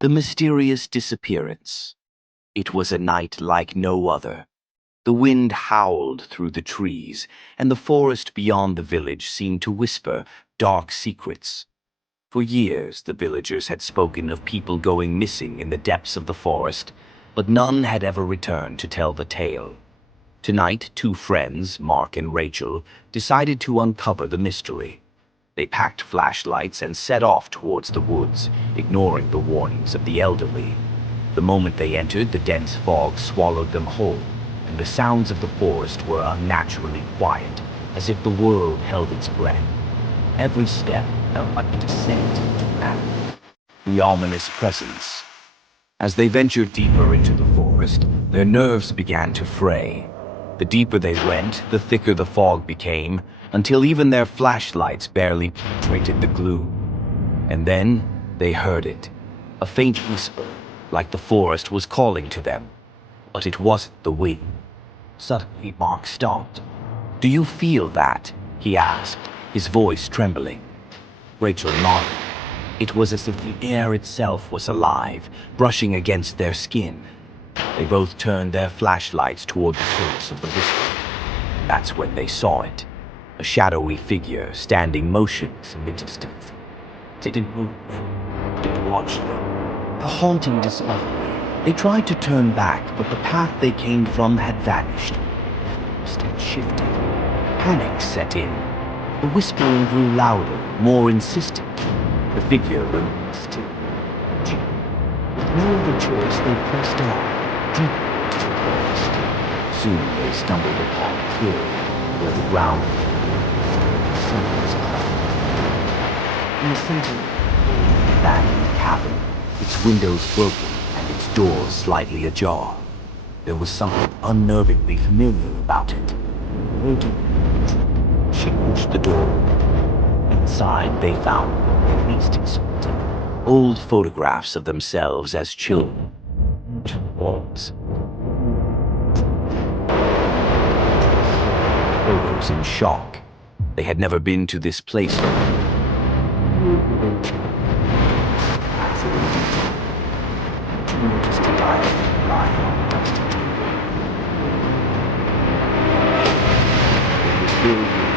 The mysterious disappearance. It was a night like no other. The wind howled through the trees, and the forest beyond the village seemed to whisper dark secrets. For years, the villagers had spoken of people going missing in the depths of the forest, but none had ever returned to tell the tale. Tonight, two friends, Mark and Rachel, decided to uncover the mystery. They packed flashlights and set off towards the woods, ignoring the warnings of the elderly. The moment they entered, the dense fog swallowed them whole, and the sounds of the forest were unnaturally quiet, as if the world held its breath. Every step felt like a descent into the ominous presence. As they ventured deeper into the forest, their nerves began to fray. The deeper they went, the thicker the fog became, until even their flashlights barely penetrated the gloom. And then they heard it, a faint whisper, like the forest was calling to them. But it wasn't the wind. Suddenly, Mark stopped. "Do you feel that?" he asked, his voice trembling. Rachel nodded. It was as if the air itself was alive, brushing against their skin. They both turned their flashlights toward the source of the whisper. That's when they saw it. A shadowy figure standing motionless in the distance. It didn't move. It watched them. A haunting discovery. They tried to turn back, but the path they came from had vanished. Instead shifted. Panic set in. The whispering grew louder, more insistent. The figure remained still. With no other choice, they pressed on, deep into the forest. Soon they stumbled upon a clearing where the ground was covered. In the center of the abandoned cabin, its windows broken and its doors slightly ajar. There was something unnervingly familiar about it. She pushed the door. Inside, they found, at least insulting, old photographs of themselves as children. Walls. Photos in shock. They had never been to this place before. Just to lie on the it was filled with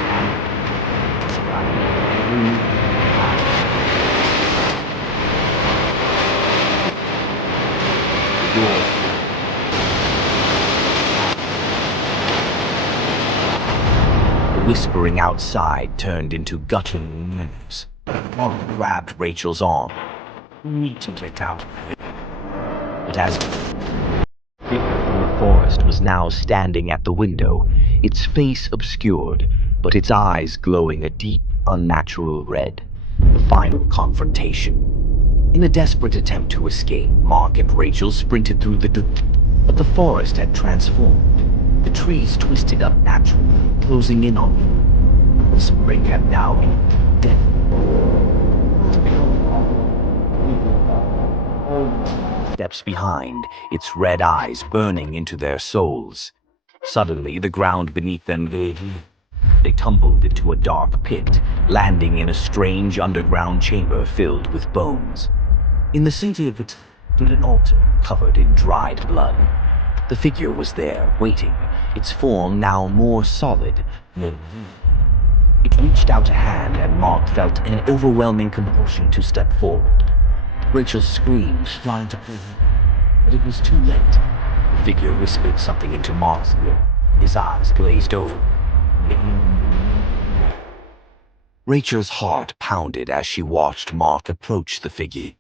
the whispering outside turned into guttering murmurs. Mark grabbed Rachel's arm. "We need to get out of here." But as the figure from the forest was now standing at the window, its face obscured, but its eyes glowing a deep, unnatural red. The final confrontation. In a desperate attempt to escape, Mark and Rachel sprinted through the door, but the forest had transformed. The trees twisted up naturally, closing in on them. The spring had now been dead. Steps behind, its red eyes burning into their souls. Suddenly, the ground beneath them gave. They tumbled into a dark pit, landing in a strange underground chamber filled with bones. In the center of it stood an altar covered in dried blood. The figure was there, waiting, its form now more solid. It reached out a hand, and Mark felt an overwhelming compulsion to step forward. Rachel screamed, trying to pull him, but it was too late. The figure whispered something into Mark's ear. His eyes glazed over. Rachel's heart pounded as she watched Mark approach the figure.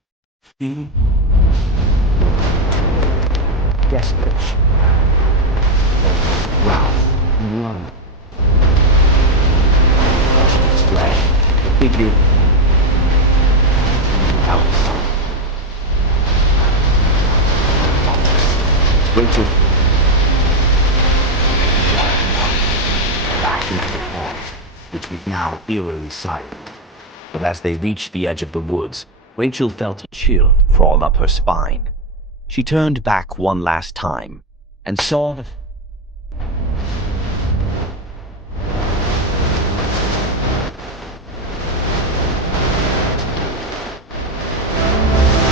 Desperate. Run. Flesh. The figure. Out. Rachel. Back into the forest, which was now eerily silent. But as they reached the edge of the woods, Rachel felt a chill crawl up her spine. She turned back one last time and saw the